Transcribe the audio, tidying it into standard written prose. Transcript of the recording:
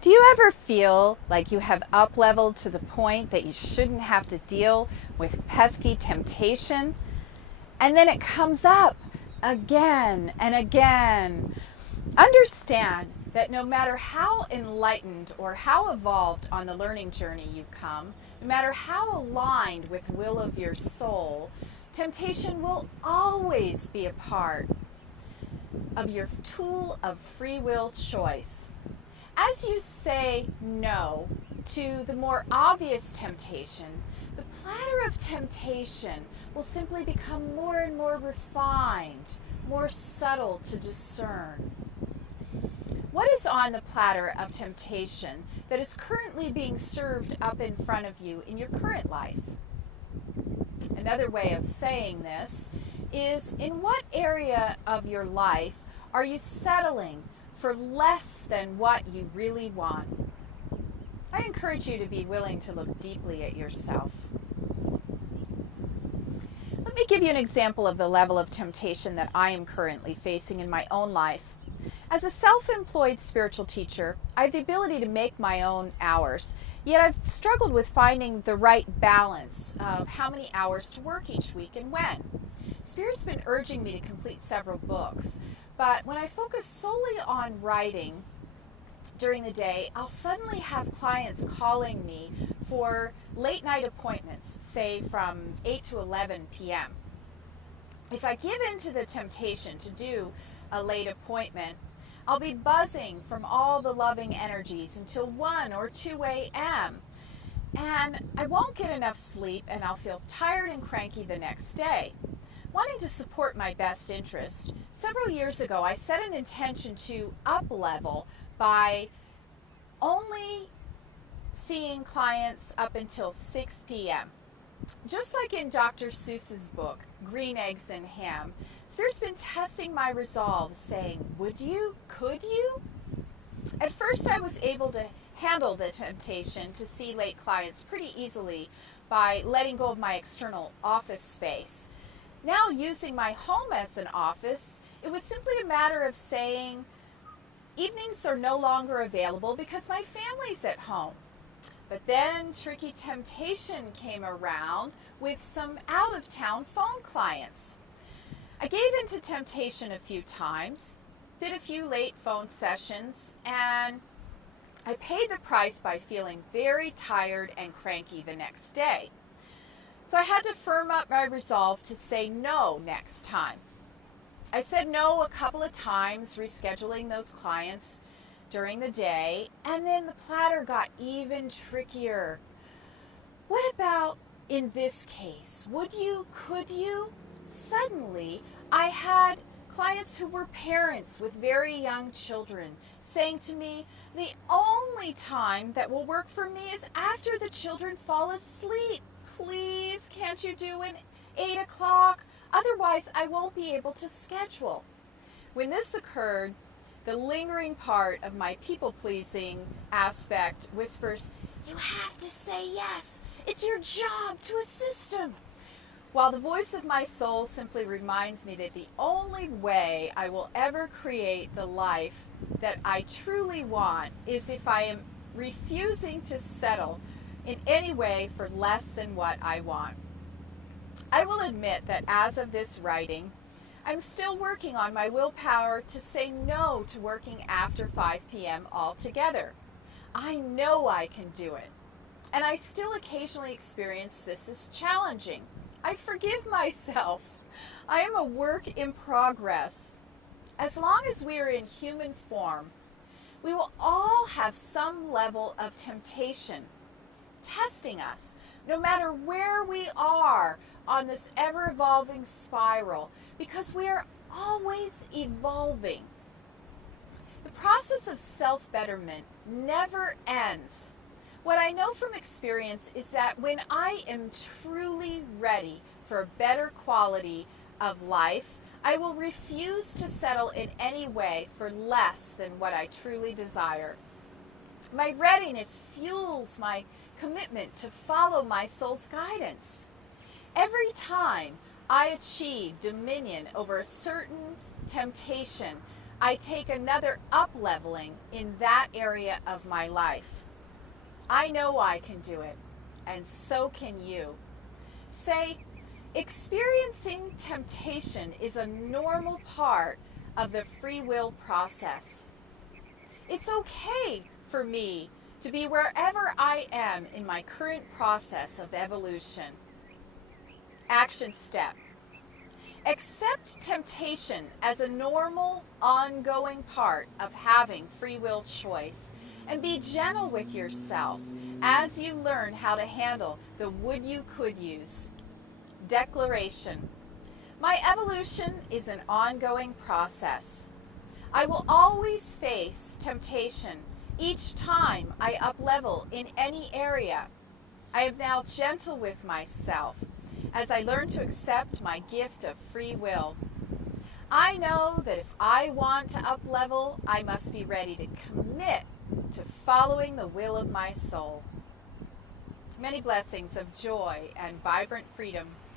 Do you ever feel like you have up-leveled to the point that you shouldn't have to deal with pesky temptation? And then it comes up again and again. Understand that no matter how enlightened or how evolved on the learning journey you come, no matter how aligned with the will of your soul, temptation will always be a part of your tool of free will choice. As you say no to the more obvious temptation, the platter of temptation will simply become more and more refined, more subtle to discern. What is on the platter of temptation that is currently being served up in front of you in your current life? Another way of saying this is, in what area of your life are you settling for less than what you really want? I encourage you to be willing to look deeply at yourself. Let me give you an example of the level of temptation that I am currently facing in my own life. As a self-employed spiritual teacher, I have the ability to make my own hours, yet I've struggled with finding the right balance of how many hours to work each week and when. Spirit's been urging me to complete several books, but when I focus solely on writing during the day, I'll suddenly have clients calling me for late night appointments, say from 8 to 11 p.m. If I give in to the temptation to do a late appointment, I'll be buzzing from all the loving energies until 1 or 2 a.m. And I won't get enough sleep and I'll feel tired and cranky the next day. Wanting to support my best interest, several years ago I set an intention to up-level by only seeing clients up until 6 p.m. Just like in Dr. Seuss's book, Green Eggs and Ham, Spirit's been testing my resolve, saying, would you? Could you? At first I was able to handle the temptation to see late clients pretty easily by letting go of my external office space. Now, using my home as an office, it was simply a matter of saying, evenings are no longer available because my family's at home. But then tricky temptation came around with some out-of-town phone clients. I gave in to temptation a few times, did a few late phone sessions, and I paid the price by feeling very tired and cranky the next day. So I had to firm up my resolve to say no next time. I said no a couple of times, rescheduling those clients during the day, and then the platter got even trickier. What about in this case? Would you? Could you? Suddenly, I had clients who were parents with very young children saying to me, the only time that will work for me is after the children fall asleep. Please, can't you do an 8 o'clock? Otherwise, I won't be able to schedule. When this occurred, the lingering part of my people-pleasing aspect whispers, you have to say yes. It's your job to assist him. While the voice of my soul simply reminds me that the only way I will ever create the life that I truly want is if I am refusing to settle in any way for less than what I want. I will admit that as of this writing, I'm still working on my willpower to say no to working after 5 p.m. altogether. I know I can do it, and I still occasionally experience this as challenging. I forgive myself. I am a work in progress. As long as we are in human form, we will all have some level of temptation testing us, no matter where we are on this ever-evolving spiral, because we are always evolving. The process of self-betterment never ends. What I know from experience is that when I am truly ready for a better quality of life, I will refuse to settle in any way for less than what I truly desire. My readiness fuels my commitment to follow my soul's guidance. Every time I achieve dominion over a certain temptation, I take another up-leveling in that area of my life. I know I can do it, and so can you. Say, experiencing temptation is a normal part of the free will process. It's okay for me to be wherever I am in my current process of evolution. Action step. Accept temptation as a normal, ongoing part of having free will choice, and be gentle with yourself as you learn how to handle the would you could yous. Declaration. My evolution is an ongoing process. I will always face temptation each time I up-level in any area. I am now gentle with myself as I learn to accept my gift of free will. I know that if I want to up-level, I must be ready to commit to following the will of my soul. Many blessings of joy and vibrant freedom.